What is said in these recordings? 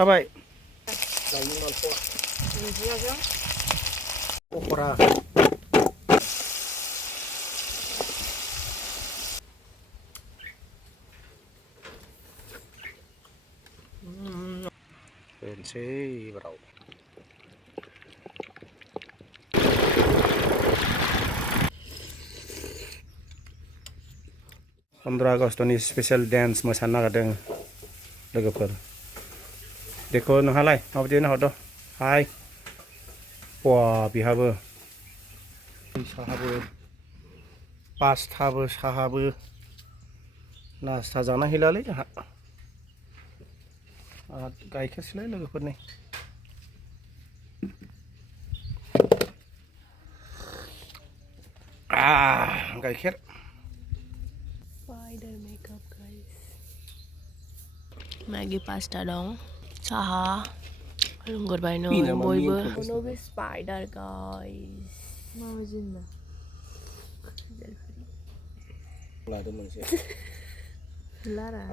जाबाय पकरा होनोसै एबाराव 15 आगस्टनि स्पेशल डान्स मोसानो नागिरदों लोगोफोर देखो नोंहालाय माबायदि नाहरदों हाय वा बिहाबो साहाबो पास्ताबो साहाबो नास्ता जाना हैलालै जोंहा गाइखेरसोलाय लोगोफोरनि गाइखेर Spider makeup guys. Maggie pasta dong. Saha. Lunggur by no boy. No be spider guys. Mama jinda. Lada moncet. Lara.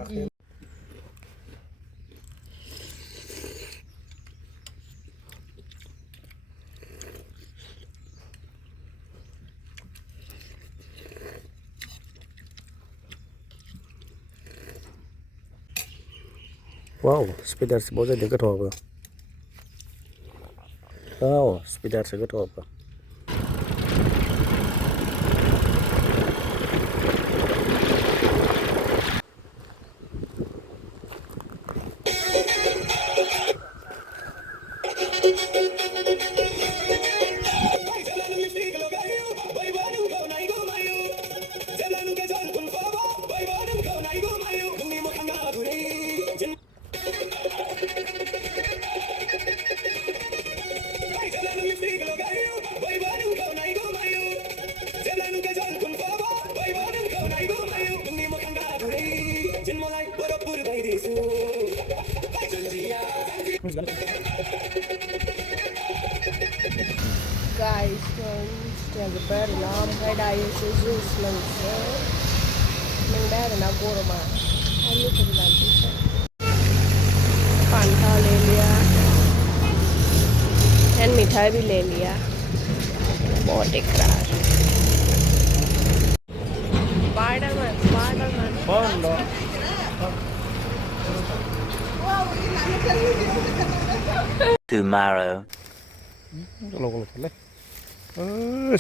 Wow, spider sebotnya dia ketua apa? Wow, spider seketua apa? Guys, there's a bad alarm. Hey, diet is just bad and I go to my. I look at it. Fanta ले लिया and मिठाई भी ले लिया बहुत इकरार Spiderman tomorrow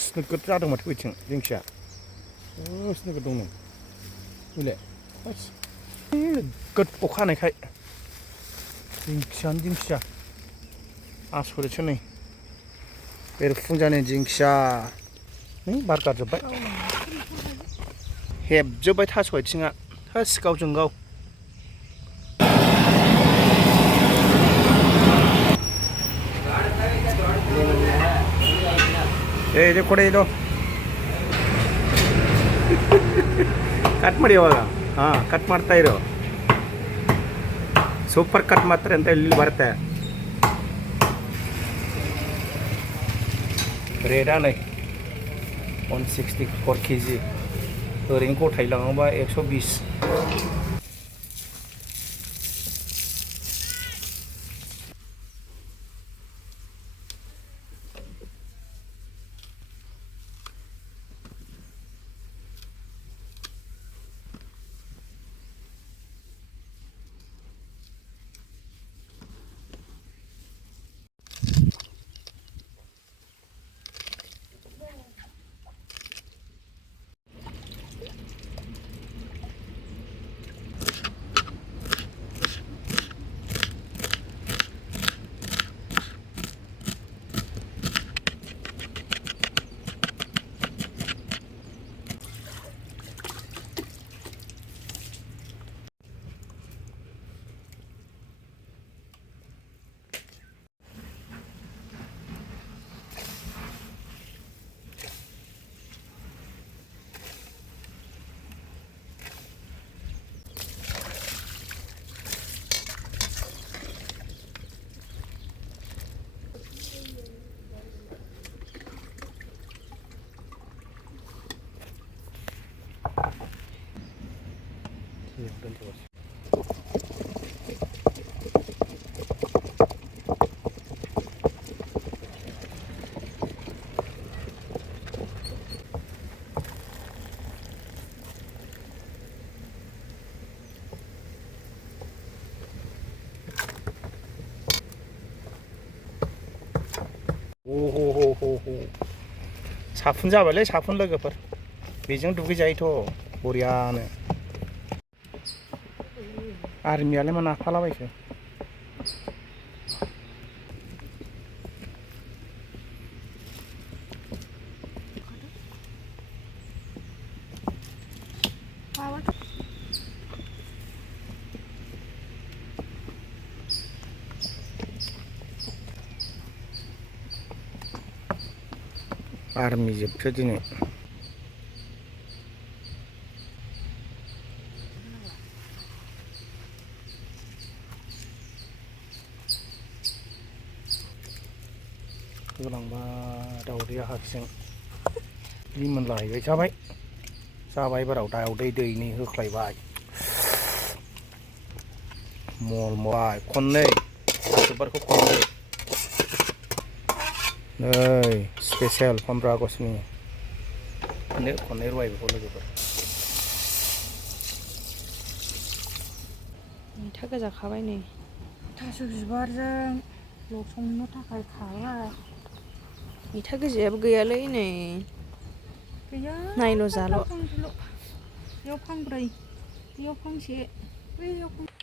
snukut जादों माथो बैथिं दिंखिया snukut दं नों बिलाय गोद अखा हानायखाय दिंखियानो दिंखिया आसरितसो नै बेरफुंजानि दिंखिया नै बार गारजोब्बाय हेबजोब्बाय थास' आथिङा थोस गावजों गाव ಇದು ಕೊಡಿ ಇದು ಕಟ್ ಮಾಡಿ ಇವಾಗ ಕಟ್ ಮಾಡ್ತಾ ಇರು ಸೂಪರ್ ಕಟ್ ಮಾಡ್ತಾರೆ ಅಂತ ಇಲ್ಲಿ ಬರುತ್ತೆ रेटआ नै 164 kg ओरैनो गथायै लाङोबा 120 दोनथ'बाय ओहो साफुन जाबायलै साफुन लोगोफोर बेजों दुगैजायोथ' बरियानो आर्मियालाय मा नाफालाबायखो आर्मि जोबसो दिनै होलांबाय दाउदैया हारसिं लिमोनलाहैबाय जाबाय बाराव दाउदै दैनै होख्लायबाय मलमबाय खननै बिबारखौ खननै नै स्पेसियेल 15 आगष्टनि खननै रुवाय बेखौ लोगोफोर मैथा गोजा खाबाय नै थास' बिबारजों ल' संनो थाखाय खाबाय मैथा गोजायाबो गैयालै नै गैया नायल' जाल' बेयाव फांब्रै बेयाव फांसे बैयाव फांसे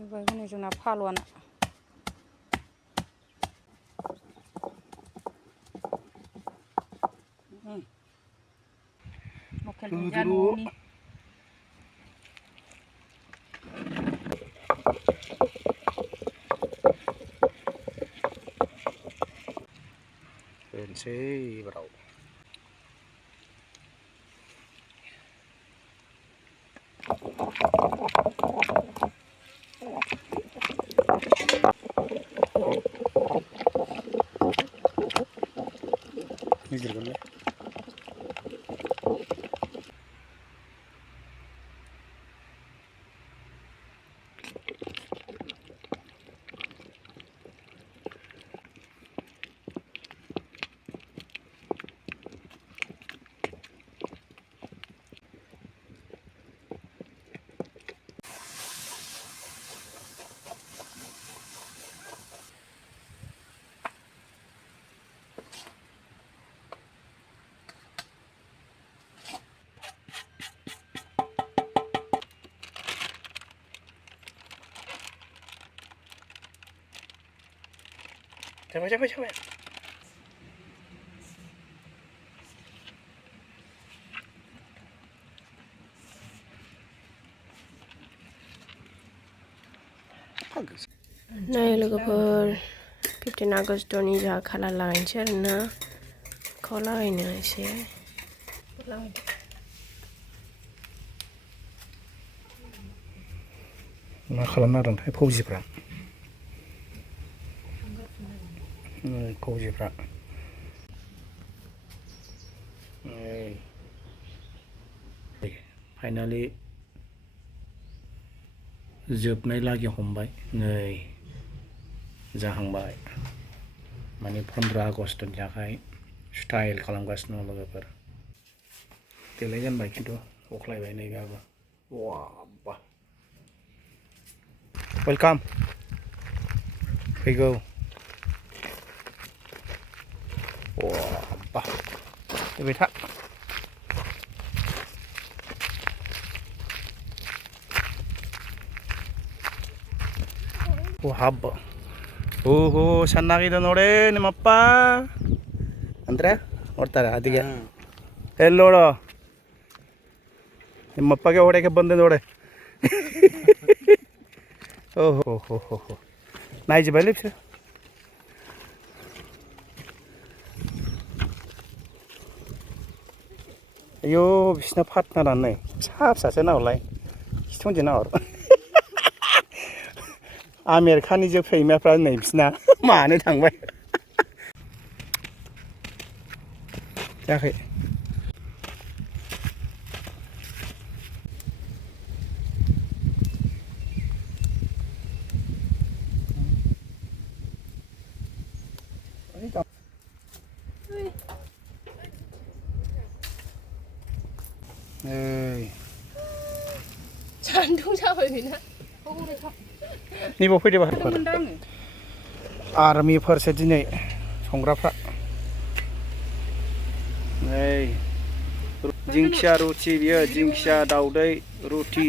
होबाय हनै जोंना फालुआना लकेल दुन्दिया न'नि होनोसै एबाराव गिदिरगोनलै जाबाय नै लोगोफोर 15 आगष्टनि जोंहा कालार लागायनोसै आरोना खौ लागायनो एसे मा खालामना दंथाय फौजिफ्रा फौजिफ्रा फाइनालि जोबनाय लागि हमबाय नै जाहांबाय माने 15 आगष्टनि थाखाय स्टाइल खालामगासिनो दं लोगोफोर देलाय गानबाय खिन्थु अख्लायबाय नै बेयाबो वाह वेलकाम फैगौ वाह फैबाय था ಹಬ್ಬ ಓಹೋ ಚೆನ್ನಾಗಿದೆ ನೋಡಿ ನಿಮ್ಮಪ್ಪ ಅಂದರೆ ನೋಡ್ತಾರೆ ಅದಕ್ಕೆ ಎಲ್ಲಿ ನೋಡು ನಿಮ್ಮಪ್ಪಗೆ ಹೊಡೆಯಕ್ಕೆ ಬಂದೆ ನೋಡೆ ಓಹೋ ಹೋ ನಾಯಿಜಿ ಬರಲಿ ಸರ್ आयौ बिसिना पार्टनारानो फिसा फिसासो नाहरलाय खिथनजों नाहर आमेरिकानिजों सैमाफ्रा नै बिसिना मानो थांबाय जायाखै सान्दुं जाबाय बेना नैबाव फैदो बाहारफोर आर्मिफोरसो दिनै संग्राफ्रा नै दिंखिया रुटि बियो दिंखिया दाउदै रुटि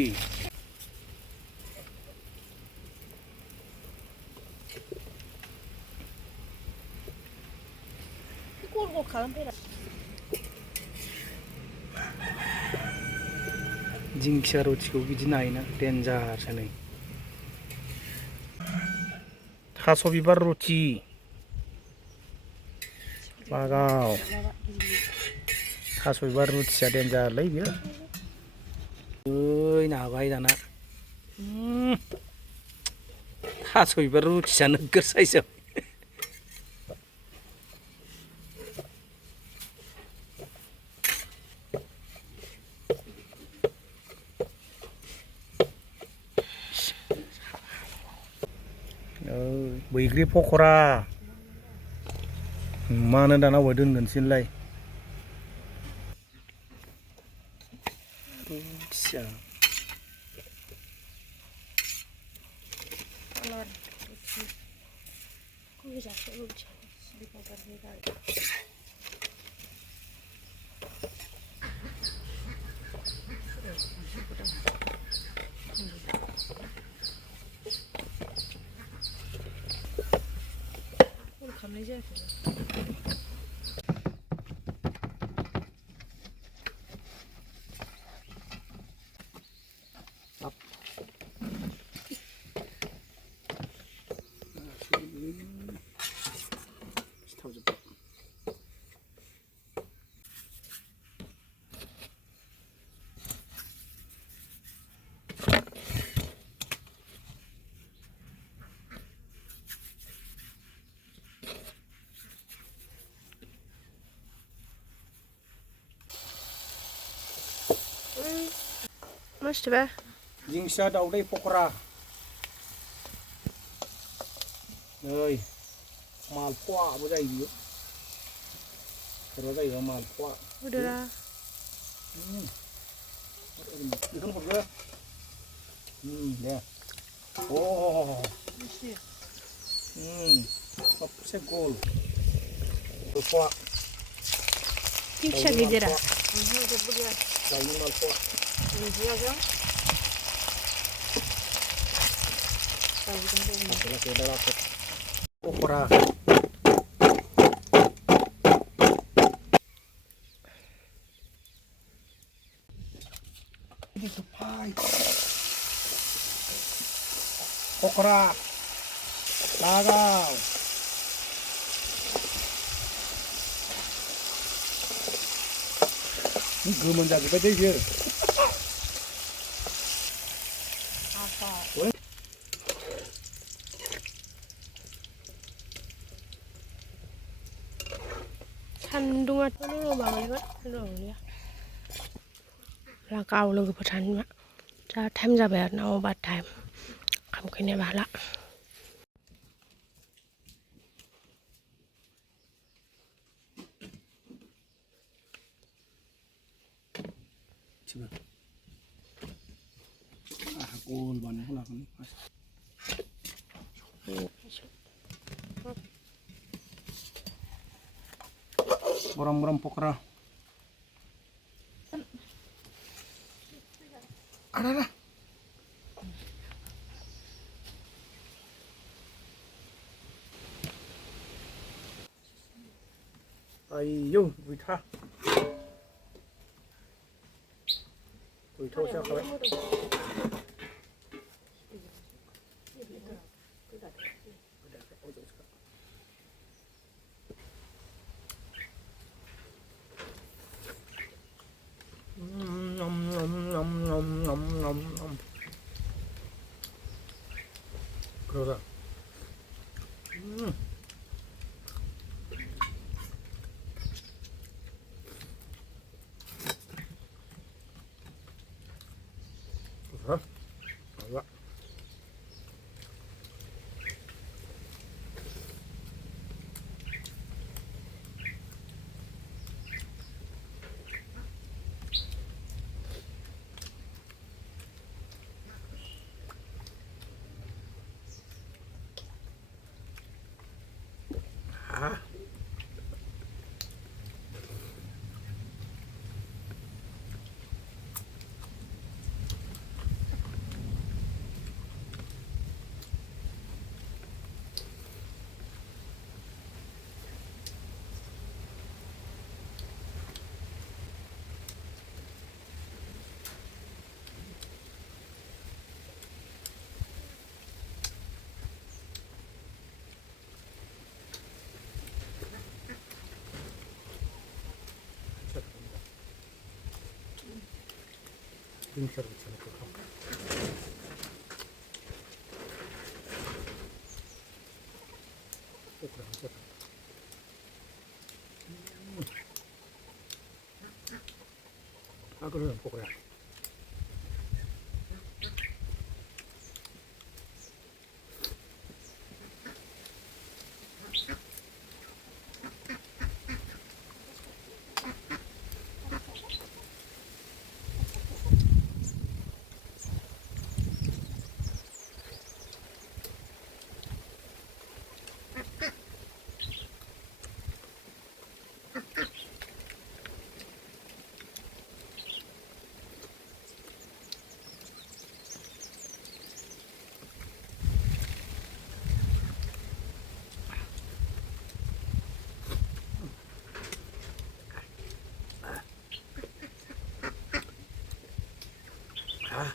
गल गल खालामफैरा दिंखिया रुटिखौ बिदि नायोना देन्जारसो नै थास' बिबार रुटि बागाव थास' बिबार रुटिया देन्जारलै बियो ओइ नाबाय दाना थास' बिबार रुटिया नोगोर साइज जाबाय बैग्रि पकरा मानो दाना अबाय दोनगोनसैलाय फिसा खालामनाय जायाखै मस्त बा दिंखिया दाउदै पकरा नै मालपवाबो जायो बियो सोरबा जायोबा मालपवा उदरा बेखौनो हरगो दे सबसे गल मालपवा दिंखिया गिदिरा दाउनि मालपवा पकरा पकरा लागाव गोमोन जाजोब्बाय दै बियो सान्दुंआथ' माबायोमोन सान्दुंया लागाव लोगोफोर सानैया जा टाइम जाबाय आरो ना अभार टाइम ओंखाम उखैनाय बाला गल बानायखौ लागोन गरम गरम पकरा आदा आयौ गैथा गैथावसो जाखाबाय 그러다. 좋다. 좋아. 아. 딩키야를 붙여놓고 포크를 안 쳤다. 아, 그러면 포크야. 아.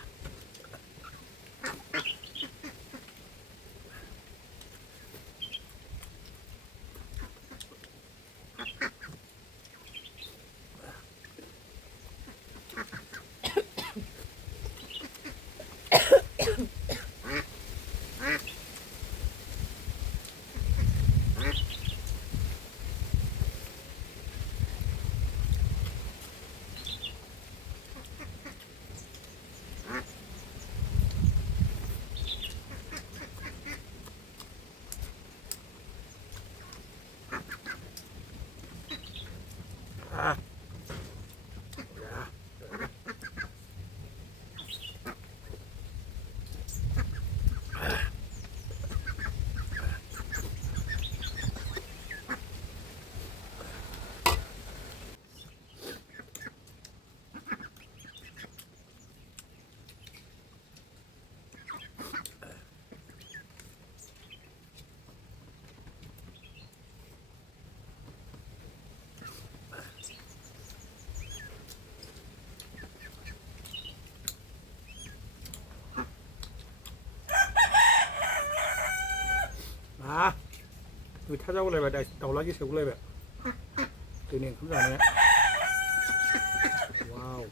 아. 야. 아, người ta đâu lại vậy đây, đầu lá cái sụp lên vậy, tự nhiên không ra nữa. Wow.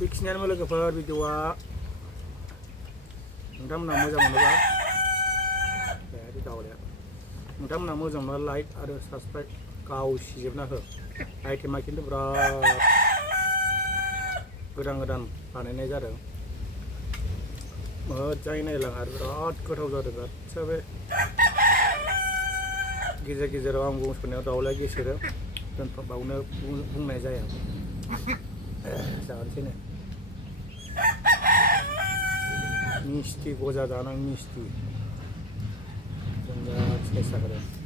Mixnya malah kebar bidua. नोंथांमोना मोजां मोनोबा बे दाउ दे नोंथांमोना मोजां मोनोबा लाइक आरो साबस्क्राइब गावसिजोबना हो आइटेमा खिन्थु बिराद गोदान गोदान बानायनाय जादों मोजाङै नायलां आरो बिराद गोथाव जादों गासैबो गेजेर गेजेराव आं बुंस'नायाव दाउला गेसेरो दोनथ'बावनो बुंनाय जाया जानोसैनो मिस्टि गजा जानां मिस्टि जों दा सेस जागोन